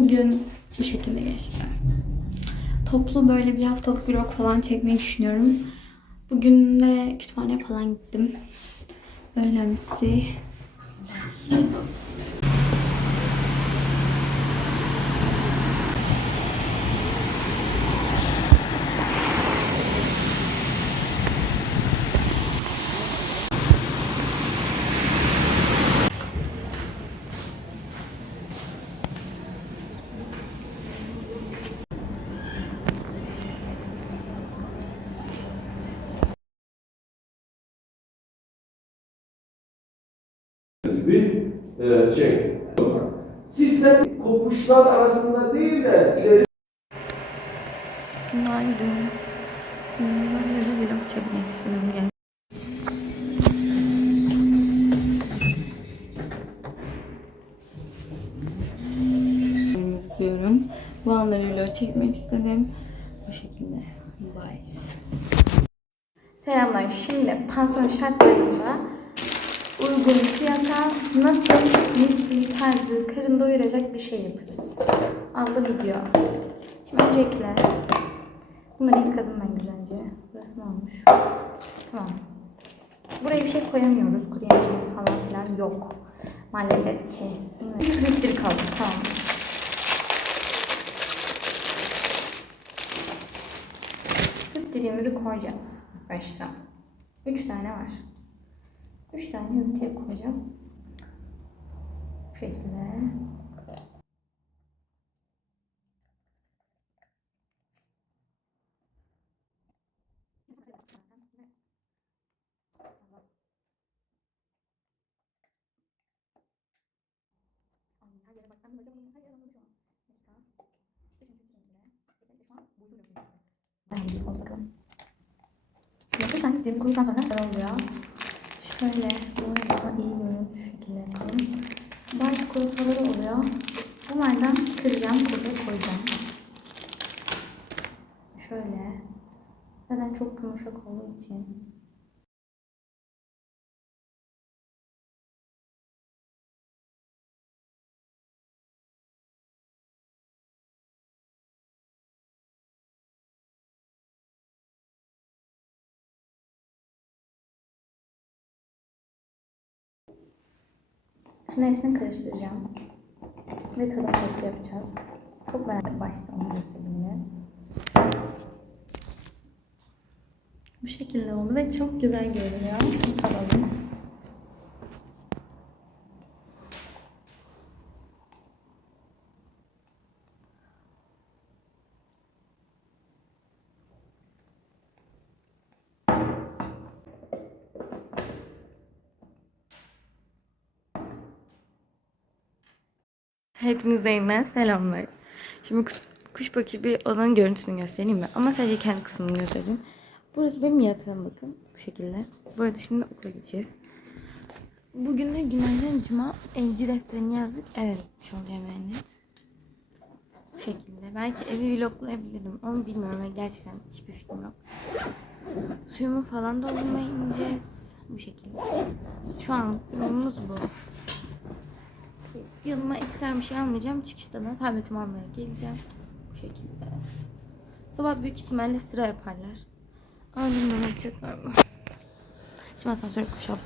Bugün bu şekilde geçti. Toplu böyle bir haftalık vlog falan çekmeyi düşünüyorum. Bugün de kütüphaneye falan gittim. Önemlisi. Bir e, şey. Sistem kopuşlar arasında değil de ileri Günaydın. Böyle bir vlog çekmek istedim. Gel. diyorum. Bu anları vlog çekmek istedim. Bu şekilde. Bye. Selamlar. Şimdi pansiyon şartlarında uygun fiyata nasıl misli tarzı karın doyuracak bir şey yaparız. Adlı video. Şimdi öncelikle bunları yıkadım ben güzelce. Burası ne olmuş? Tamam. Buraya bir şey koyamıyoruz. Kuru falan filan yok. Maalesef ki. Kriptir kaldı. Tamam. Kriptirimizi koyacağız başta. Üç tane var. Üç tane üniteye koyacağız. Bu şekilde. Ben bir bakalım. Yapırsan ceviz kuruduktan sonra oluyor. Şöyle bunu daha iyi görün şu şekilde yapalım. Bazı kurutmaları oluyor. Bunlardan kıracağım, kuruya koyacağım. Şöyle. Zaten çok yumuşak olduğu için. Şimdi hepsini karıştıracağım. Ve tadım testi yapacağız. Çok merak başta onu göstereyim de. Bu şekilde oldu ve çok güzel görünüyor. Hepinize yeniden selamlar. Şimdi kuş, kuşbaki bir odanın görüntüsünü göstereyim mi? Ama sadece kendi kısmını göstereyim. Burası benim yatağım bakın. Bu şekilde. Burada şimdi okula gideceğiz. Bugün de günlerden cuma elci defterini yazdık. Evet şu olacağım yani. Bu şekilde. Belki evi vloglayabilirim ama bilmiyorum. Ben gerçekten hiçbir fikrim yok. Suyumu falan doldurmaya ineceğiz. Bu şekilde. Şu an durumumuz bu. Yanıma ekstra bir şey almayacağım. Çıkışta da tabletimi almaya geleceğim. Bu şekilde. Sabah büyük ihtimalle sıra yaparlar. Ama bilmiyorum yapacaklar mı. Şimdi asansöre koşalım.